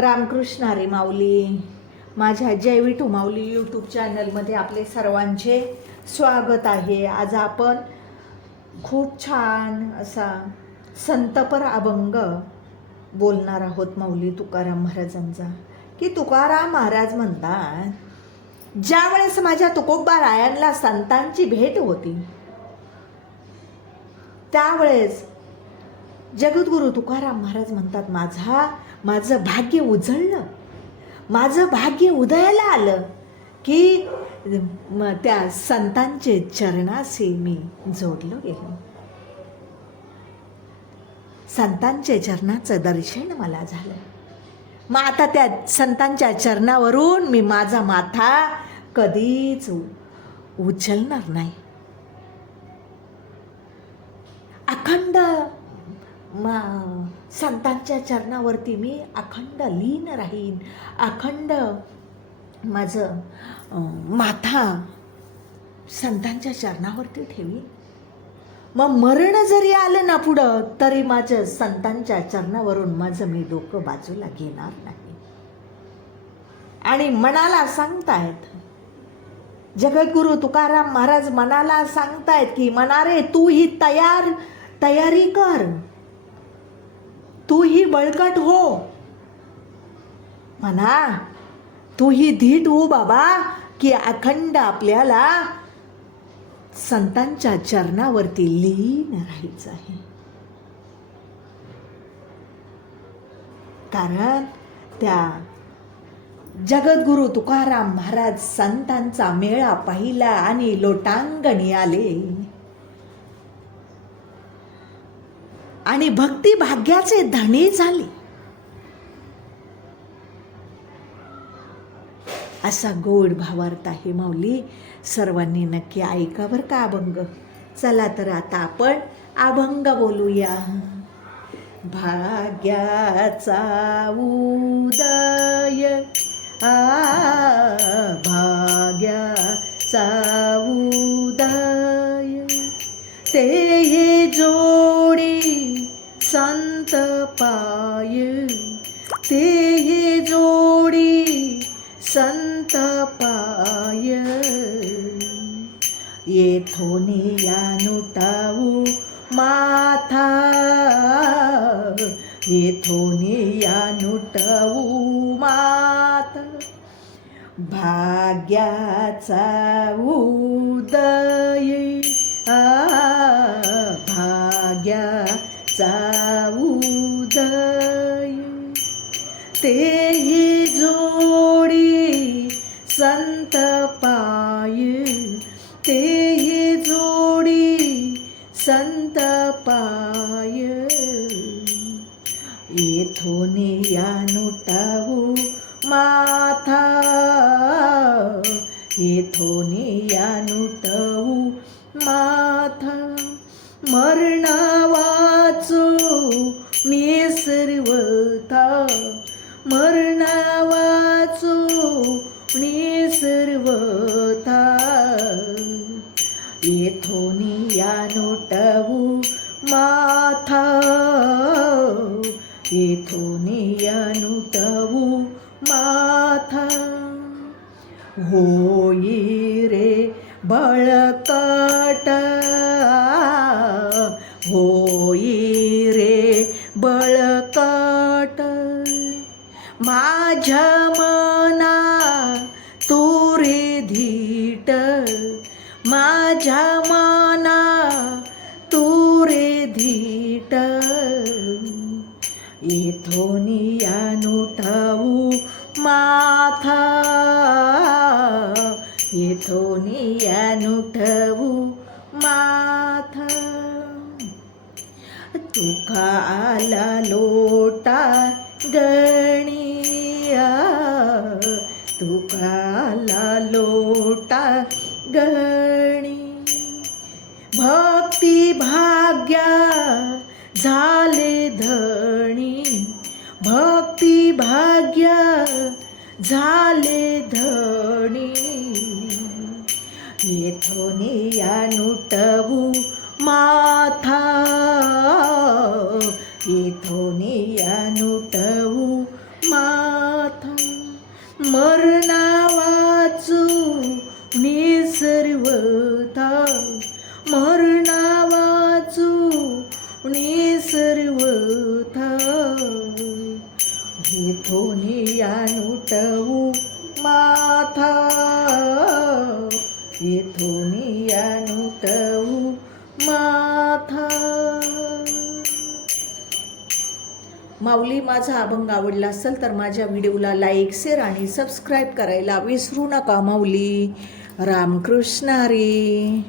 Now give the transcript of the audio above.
रामकृष्ण अरे माऊली माझ्या जैवी to Mauli YouTube चॅनलमध्ये आपले सर्वांचे स्वागत आहे. आज आपण खूप छान असा संतपर अभंग बोलणार आहोत माऊली तुकाराम महाराजांचा. की तुकाराम महाराज म्हणतात ज्यावेळेस माझ्या तुकोबा रायांना संतांची भेट होती त्यावेळेस जगद्गुरू तुकाराम महाराज म्हणतात माझा माझं भाग्य उजळलं. माझं भाग्य उदयाला आलं की म त्या संतांचे चरणाशी मी जोडलो गेलो. संतांचे चरणाचं दर्शन मला झालं. मग आता त्या संतांच्या चरणावरून मी माझा माथा कधीच उचलणार नाही. अखंड मा संतांच्या चरणावरती मी अखंड लीन राहीन. अखंड माझं माथा संतांच्या चरणावरती ठेवीन. मग मरण जरी आलं ना पुढं तरी माझं संतांच्या चरणावरून माझं मी डोकं बाजूला घेणार नाही. आणि मनाला सांगतायत जगद्गुरु तुकाराम महाराज मनाला सांगतायत की मनारे तू ही तयार तयारी कर. तू ही बळकट हो. म्हणा तू ही धीट हो बाबा की अखंड आपल्याला संतांच्या चरणावरती लीन राहायचं आहे. कारण त्या जगद्गुरु तुकाराम महाराज संतांचा मेळा पाहिला आणि लोटांगणी आले. आणि भक्ती भाग्याचे धणी झाले. असा गोड भावार्थ आहे माऊली सर्वांनी नक्की ऐका बरं का अभंग. चला तर आता आपण अभंग बोलूया. भाग्याचा उदय आ भाग्याचा पाय ते हे जोडी संत पायल येथून या नुटाऊ माथा. येथोनी या नुटवू मात भाग्याचा उदय. आ भाग्याचा तेही जोडी संत पायी. तेही जोडी संत पाय. येथून या नुटाऊ माथा. येथून या नुटवू माथा. मरणा मे सर्वता मरणा वाचो निसर्वता येथून या नोटवू माथा. येथून या नोटवू माथा. हो रे धीट माझ्या माना तू रे धीट. येथून या माथा येथून या नुठवू माथा. तुका आला लोटा गणी तुकाला लोटा गणी भक्ती भाग्या झाले धणी. भक्ती भाग्या झाले धणी. येथून या नुटवू माथा. येथून या नुटवू मरणा वाचू सर्वथा हेथोनी नुटवू माथा. हेथोनी नुटवू माथा. माऊली माझा अभंग आवडला असेल तर माझ्या व्हिडिओला लाईक शेअर आणि सबस्क्राईब करायला विसरू नका माऊली. रामकृष्ण हरी.